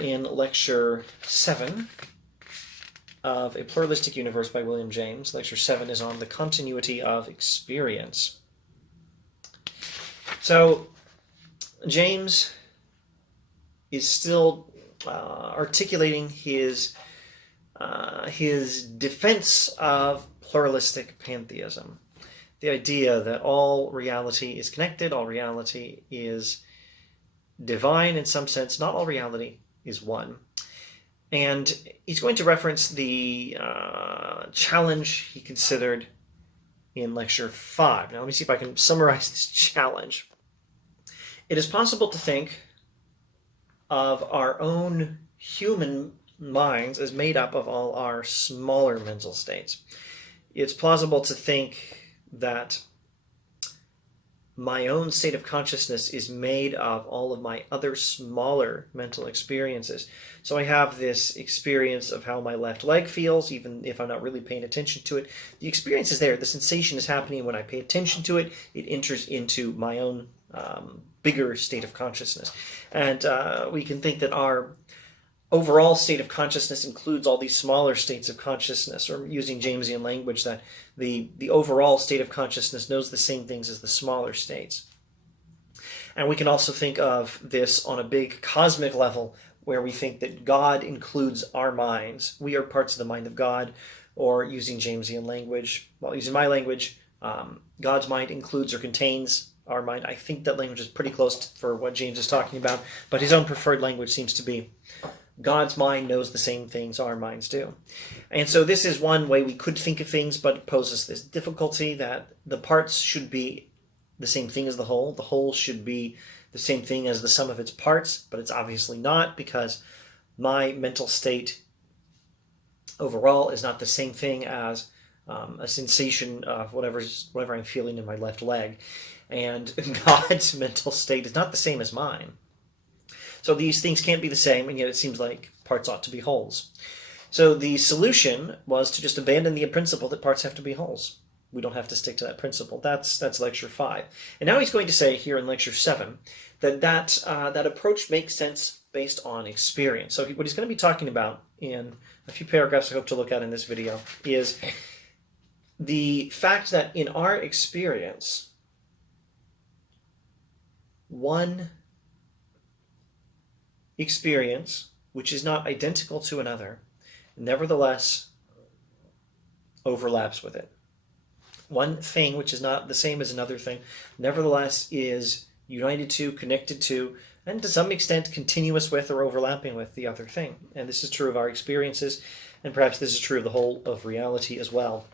in Lecture 7 of A Pluralistic Universe by William James. Lecture 7 is on the continuity of experience. So, James is still articulating his defense of pluralistic pantheism. The idea that all reality is connected, all reality is divine in some sense, not all reality is one. And he's going to reference the challenge he considered in Lecture 5. Now let me see if I can summarize this challenge. It is possible to think of our own human minds as made up of all our smaller mental states. It's plausible to think that my own state of consciousness is made of all of my other smaller mental experiences. So I have this experience of how my left leg feels, even if I'm not really paying attention to it. The experience is there. The sensation is happening. When I pay attention to it, it enters into my own bigger state of consciousness. And we can think that our overall state of consciousness includes all these smaller states of consciousness, or using Jamesian language, that the overall state of consciousness knows the same things as the smaller states. And we can also think of this on a big cosmic level, where we think that God includes our minds. We are parts of the mind of God, or using Jamesian language, well, using my language, God's mind includes or contains our mind. I think that language is pretty close for what James is talking about, but his own preferred language seems to be God's mind knows the same things our minds do. And so this is one way we could think of things, but it poses this difficulty that the parts should be the same thing as the whole. The whole should be the same thing as the sum of its parts, but it's obviously not, because my mental state overall is not the same thing as a sensation of whatever I'm feeling in my left leg. And God's mental state is not the same as mine. So these things can't be the same, and yet it seems like parts ought to be wholes. So the solution was to just abandon the principle that parts have to be wholes. We don't have to stick to that principle. That's Lecture 5. And now he's going to say here in Lecture 7 that approach makes sense based on experience. So what he's going to be talking about in a few paragraphs I hope to look at in this video is the fact that in our experience, one experience, which is not identical to another, nevertheless overlaps with it. One thing, which is not the same as another thing, nevertheless is united to, connected to, and to some extent continuous with or overlapping with the other thing. And this is true of our experiences, and perhaps this is true of the whole of reality as well.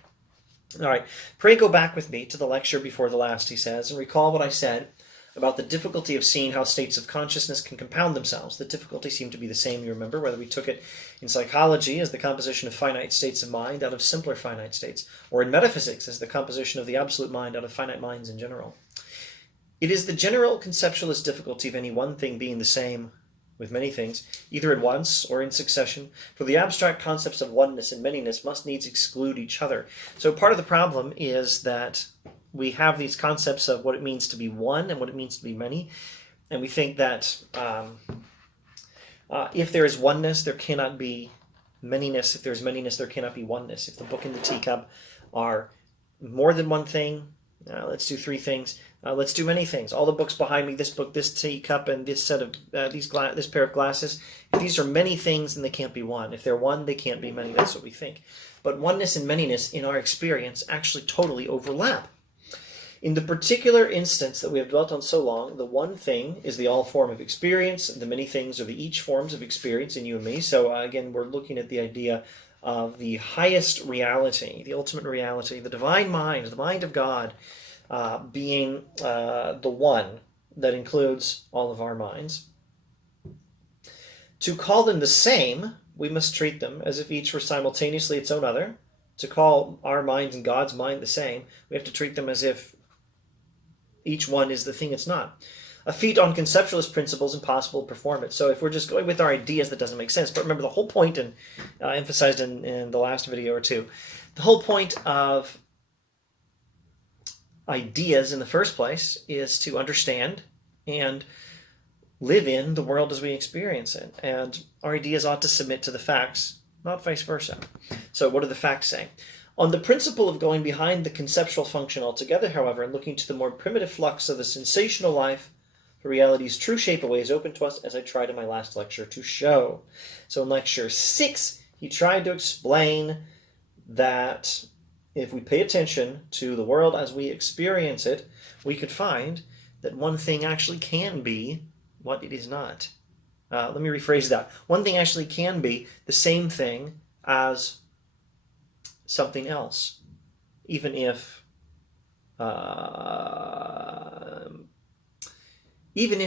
All right, pray go back with me to the lecture before the last, he says, and recall what I said about the difficulty of seeing how states of consciousness can compound themselves. The difficulty seemed to be the same, you remember, whether we took it in psychology as the composition of finite states of mind out of simpler finite states, or in metaphysics as the composition of the absolute mind out of finite minds in general. It is the general conceptualist difficulty of any one thing being the same with many things, either at once or in succession, for the abstract concepts of oneness and manyness must needs exclude each other. So part of the problem is that we have these concepts of what it means to be one and what it means to be many, and we think that if there is oneness, there cannot be manyness. If there's manyness, there cannot be oneness. If the book and the teacup are more than one thing, let's do three things. Let's do many things. All the books behind me, this book, this teacup, and this set of this pair of glasses. If these are many things, then they can't be one. If they're one, they can't be many. That's what we think. But oneness and manyness, in our experience, actually totally overlap. In the particular instance that we have dwelt on so long, the one thing is the all form of experience, and the many things are the each forms of experience in you and me. So again, we're looking at the idea of the highest reality, the ultimate reality, the divine mind, the mind of God, being the one that includes all of our minds. To call them the same, we must treat them as if each were simultaneously its own other. To call our minds and God's mind the same, we have to treat them as if each one is the thing it's not. A feat on conceptualist principles impossible to perform it. So if we're just going with our ideas, that doesn't make sense. But remember the whole point, and emphasized in the last video or two, the whole point of ideas in the first place is to understand and live in the world as we experience it, and our ideas ought to submit to the facts, not vice versa. So what do the facts say? On the principle of going behind the conceptual function altogether, however, and looking to the more primitive flux of the sensational life, for reality's true shape away is open to us, as I tried in my last lecture to show. So in lecture 6, he tried to explain that if we pay attention to the world as we experience it, we could find that one thing actually can be what it is not. Let me rephrase that. One thing actually can be the same thing as something else, even if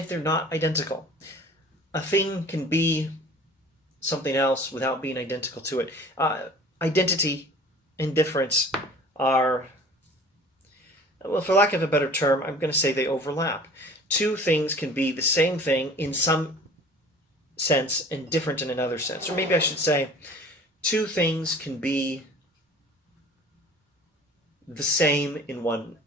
they're not identical. A thing can be something else without being identical to it. Identity and difference are, well, for lack of a better term, I'm going to say they overlap. Two things can be the same thing in some sense and different in another sense. Or maybe I should say two things can be the same in one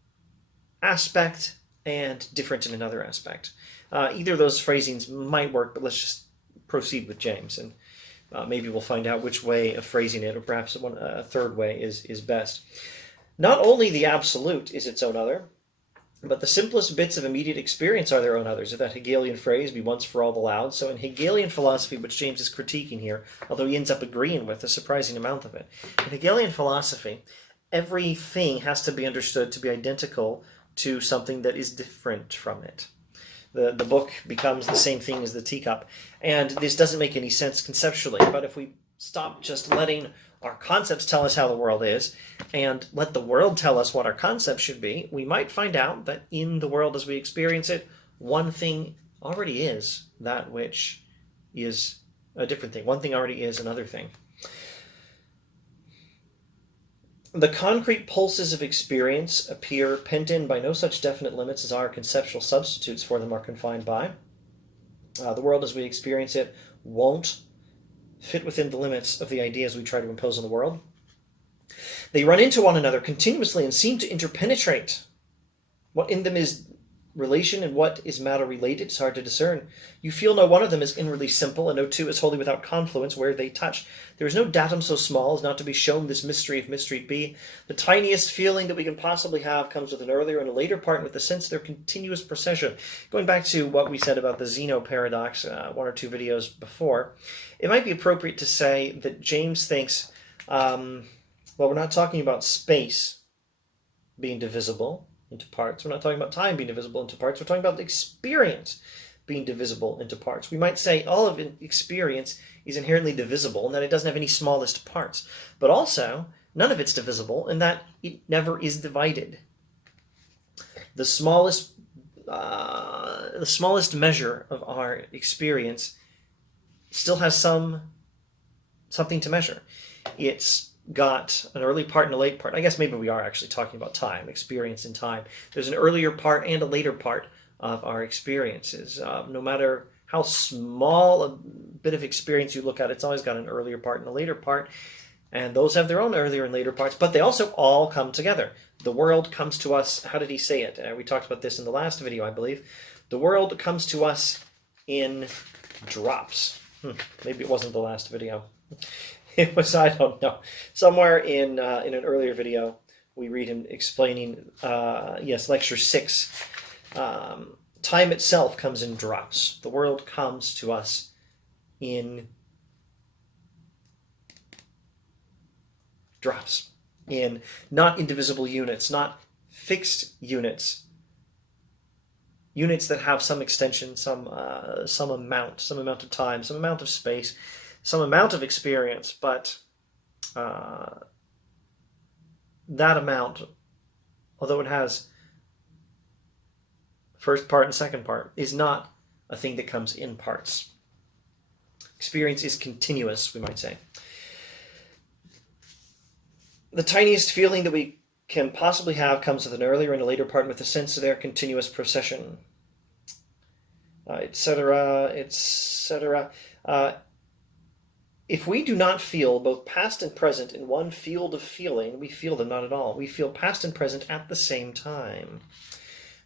aspect and different in another aspect. Either of those phrasings might work, but let's just proceed with James, and maybe we'll find out which way of phrasing it, or perhaps a third way is best. Not only the absolute is its own other, but the simplest bits of immediate experience are their own others, if that Hegelian phrase be once for all allowed. So in Hegelian philosophy, which James is critiquing here, although he ends up agreeing with a surprising amount of it, in Hegelian philosophy, everything has to be understood to be identical to something that is different from it. The book becomes the same thing as the teacup. And this doesn't make any sense conceptually, but if we stop just letting our concepts tell us how the world is and let the world tell us what our concepts should be, we might find out that in the world as we experience it, one thing already is that which is a different thing. One thing already is another thing. The concrete pulses of experience appear pent in by no such definite limits as our conceptual substitutes for them are confined by. The world as we experience it won't fit within the limits of the ideas we try to impose on the world. They run into one another continuously and seem to interpenetrate. What in them is relation and what is matter related is hard to discern. You feel no one of them is inwardly simple, and no two is wholly without confluence where they touch. There is no datum so small as not to be shown this mystery if mystery be. The tiniest feeling that we can possibly have comes with an earlier and a later part, and with the sense of their continuous procession. Going back to what we said about the Zeno paradox, one or two videos before, it might be appropriate to say that James thinks, well, we're not talking about space being divisible into parts. We're not talking about time being divisible into parts. We're talking about the experience being divisible into parts. We might say all of experience is inherently divisible and that it doesn't have any smallest parts. But also, none of it's divisible in that it never is divided. The smallest measure of our experience still has something to measure. It's got an early part and a late part. I guess maybe we are actually talking about time, experience in time. There's an earlier part and a later part of our experiences. No matter how small a bit of experience you look at, it's always got an earlier part and a later part. And those have their own earlier and later parts, but they also all come together. The world comes to us, how did he say it? We talked about this in the last video, I believe. The world comes to us in drops. Maybe it wasn't the last video. It was, I don't know. Somewhere in an earlier video, we read him explaining, lecture 6. Time itself comes in drops. The world comes to us in drops, in not indivisible units, not fixed units. Units that have some extension, some amount of time, some amount of space, some amount of experience, but that amount, although it has first part and second part, is not a thing that comes in parts. Experience is continuous, we might say. The tiniest feeling that we can possibly have comes with an earlier and a later part, with a sense of their continuous procession, etc., etc. If we do not feel both past and present in one field of feeling, we feel them not at all. We feel past and present at the same time.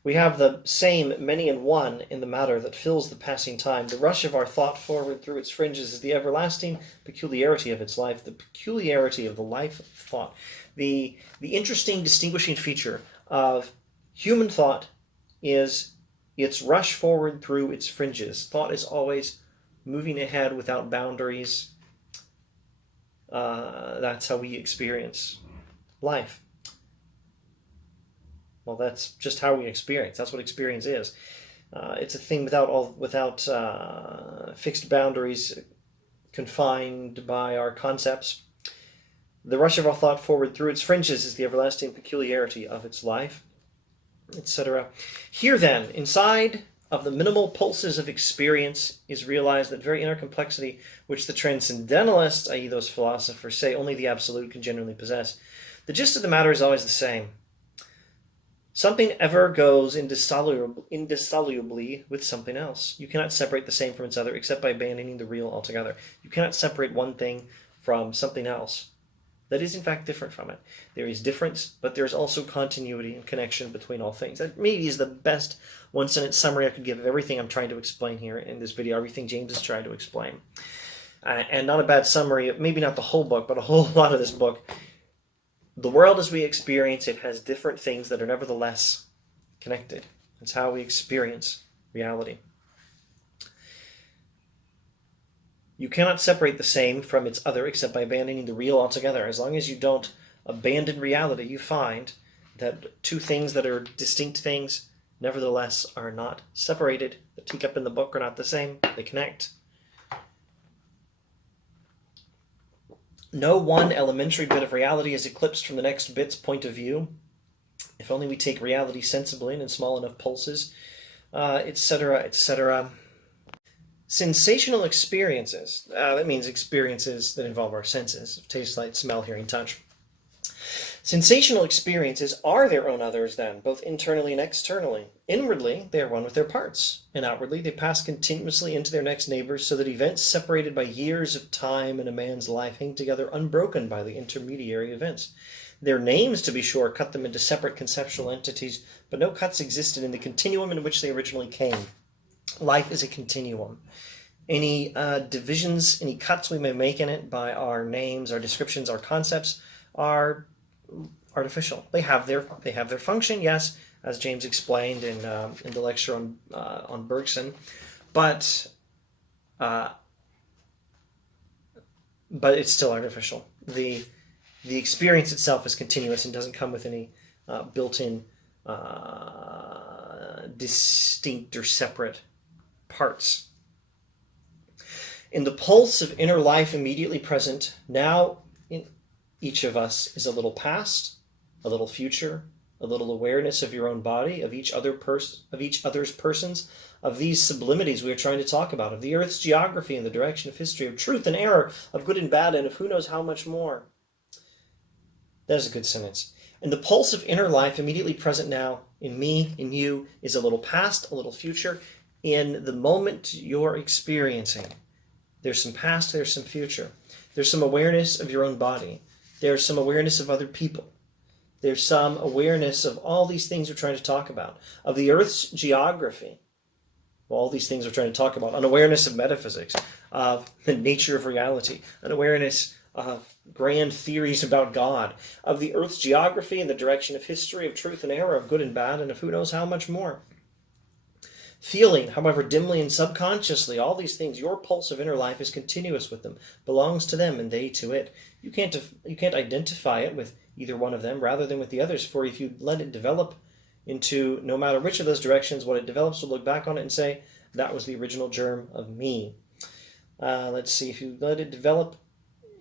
We have the same many and one in the matter that fills the passing time. The rush of our thought forward through its fringes is the everlasting peculiarity of its life, the peculiarity of the life of thought. The interesting distinguishing feature of human thought is its rush forward through its fringes. Thought is always moving ahead without boundaries. That's how we experience life. Well, that's just how we experience. That's what experience is. It's a thing without fixed boundaries, confined by our concepts. The rush of our thought forward through its fringes is the everlasting peculiarity of its life, etc. Here, then, inside of the minimal pulses of experience is realized that very inner complexity which the transcendentalists, i.e. those philosophers, say only the absolute can genuinely possess. The gist of the matter is always the same. Something ever goes indissolubly with something else. You cannot separate the same from its other except by abandoning the real altogether. You cannot separate one thing from something else that is in fact different from it. There is difference, but there is also continuity and connection between all things. That maybe is the best one-sentence summary I could give of everything I'm trying to explain here in this video, everything James is trying to explain. And not a bad summary, maybe not the whole book, but a whole lot of this book. The world as we experience it has different things that are nevertheless connected. It's how we experience reality. You cannot separate the same from its other except by abandoning the real altogether. As long as you don't abandon reality, you find that two things that are distinct things nevertheless are not separated. The teacup and the book are not the same. They connect. No one elementary bit of reality is eclipsed from the next bit's point of view. If only we take reality sensibly and in small enough pulses, etc., etc. Sensational experiences, that means experiences that involve our senses, of taste, sight, smell, hearing, touch. Sensational experiences are their own others then, both internally and externally. Inwardly, they are one with their parts, and outwardly they pass continuously into their next neighbors, so that events separated by years of time in a man's life hang together unbroken by the intermediary events. Their names, to be sure, cut them into separate conceptual entities, but no cuts existed in the continuum in which they originally came. Life is a continuum. Any divisions, any cuts we may make in it by our names, our descriptions, our concepts are artificial. They have their function, yes, as James explained in the lecture on Bergson, but it's still artificial. The experience itself is continuous and doesn't come with any built-in distinct or separate parts. In the pulse of inner life immediately present, now in each of us is a little past, a little future, a little awareness of your own body, of each other's persons, of these sublimities we are trying to talk about, of the earth's geography and the direction of history, of truth and error, of good and bad, and of who knows how much more. That is a good sentence. In the pulse of inner life immediately present now, in me, in you, is a little past, a little future. In the moment you're experiencing, there's some past, there's some future. There's some awareness of your own body. There's some awareness of other people. There's some awareness of all these things we're trying to talk about, of the Earth's geography. All these things we're trying to talk about, an awareness of metaphysics, of the nature of reality, an awareness of grand theories about God, of the Earth's geography and the direction of history, of truth and error, of good and bad, and of who knows how much more. Feeling, however dimly and subconsciously, all these things, your pulse of inner life is continuous with them, belongs to them, and they to it. You can't identify it with either one of them rather than with the others, for if you let it develop into no matter which of those directions, what it develops will look back on it and say, that was the original germ of me. Let's see, if you let it develop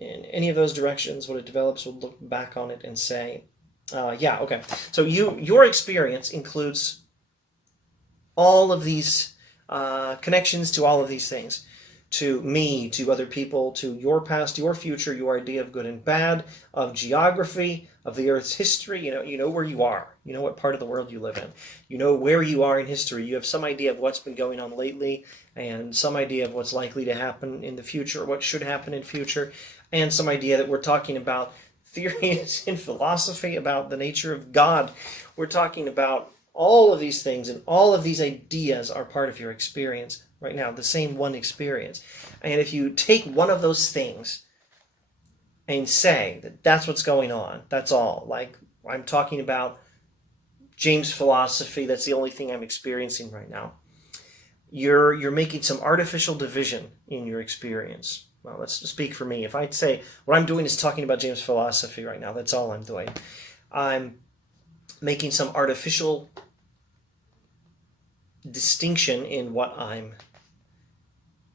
in any of those directions, what it develops will look back on it and say, yeah, okay. So your experience includes all of these connections to all of these things, to me, to other people, to your past, your future, your idea of good and bad, of geography, of the Earth's history. You know where you are. You know what part of the world you live in. You know where you are in history. You have some idea of what's been going on lately, and some idea of what's likely to happen in the future, what should happen in future, and some idea that we're talking about theories in philosophy about the nature of God. We're talking about All of these things and all of these ideas are part of your experience right now, the same one experience. And if you take one of those things and say that that's what's going on, that's all. Like I'm talking about James philosophy, that's the only thing I'm experiencing right now. You're making some artificial division in your experience. Well, let's speak for me. If I'd say what I'm doing is talking about James philosophy right now, that's all I'm doing. I'm making some artificial distinction in what I'm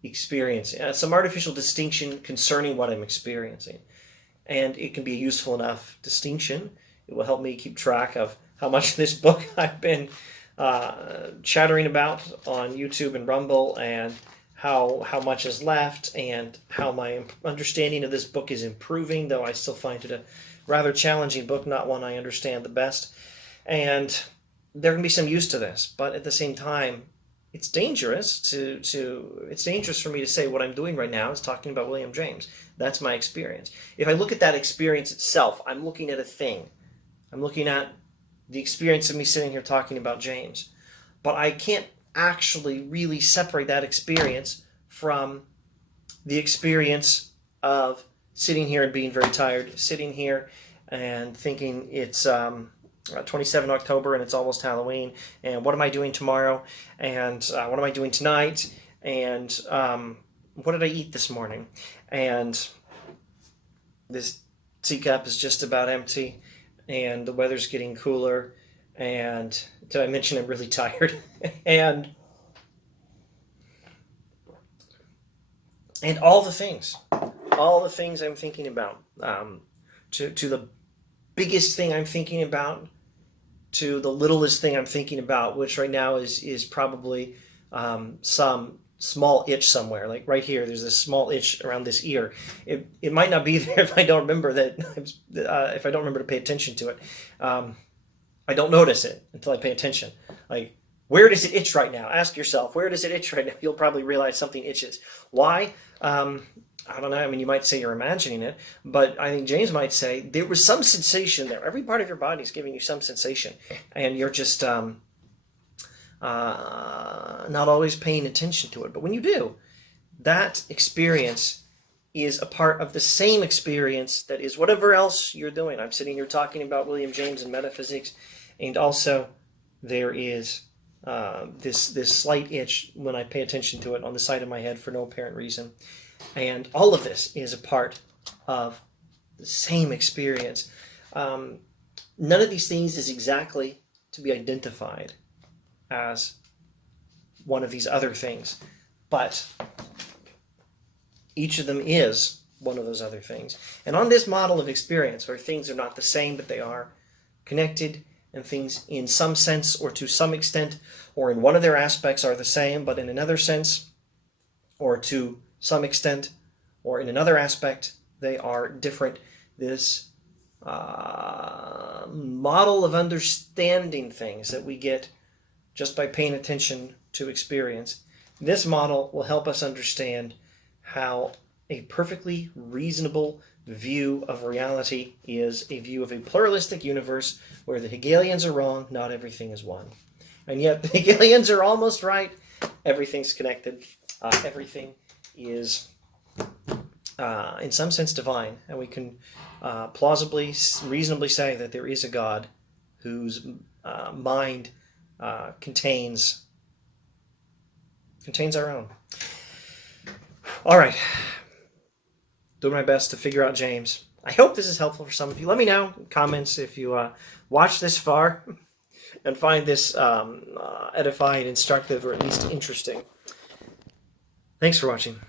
experiencing, some artificial distinction concerning what I'm experiencing. And it can be a useful enough distinction. It will help me keep track of how much of this book I've been chattering about on YouTube and Rumble, and how much is left, and how my understanding of this book is improving, though I still find it a rather challenging book, not one I understand the best. And there can be some use to this, but at the same time, it's dangerous it's dangerous for me to say what I'm doing right now is talking about William James. That's my experience. If I look at that experience itself, I'm looking at a thing. I'm looking at the experience of me sitting here talking about James. But I can't actually really separate that experience from the experience of sitting here and being very tired, sitting here and thinking it's 27 October and it's almost Halloween, and what am I doing tomorrow, and what am I doing tonight, and what did I eat this morning, and this teacup is just about empty, and the weather's getting cooler, and did I mention I'm really tired? and all the things I'm thinking about, to the biggest thing I'm thinking about, to the littlest thing I'm thinking about, which right now is probably some small itch somewhere. Like right here, there's this small itch around this ear. It might not be there if I don't remember if I don't remember to pay attention to it. I don't notice it until I pay attention. Like, where does it itch right now? Ask yourself, where does it itch right now? You'll probably realize something itches. Why? I don't know. I mean, you might say you're imagining it, but I think James might say there was some sensation there. Every part of your body is giving you some sensation, and you're just not always paying attention to it. But when you do, that experience is a part of the same experience that is whatever else you're doing. I'm sitting here talking about William James and metaphysics, and also there is this slight itch when I pay attention to it on the side of my head for no apparent reason. And all of this is a part of the same experience. None of these things is exactly to be identified as one of these other things, but each of them is one of those other things. And on this model of experience, where things are not the same, but they are connected, and things in some sense or to some extent or in one of their aspects are the same, but in another sense or to some extent or in another aspect they are different. This model of understanding things that we get just by paying attention to experience, this model will help us understand how a perfectly reasonable view of reality is a view of a pluralistic universe where the Hegelians are wrong, not everything is one. And yet the Hegelians are almost right. Everything's connected. Everything is in some sense divine, and we can plausibly, reasonably say that there is a God whose mind contains our own. All right. Doing my best to figure out James. I hope this is helpful for some of you. Let me know in comments if you watch this far and find this edifying, instructive, or at least interesting. Thanks for watching.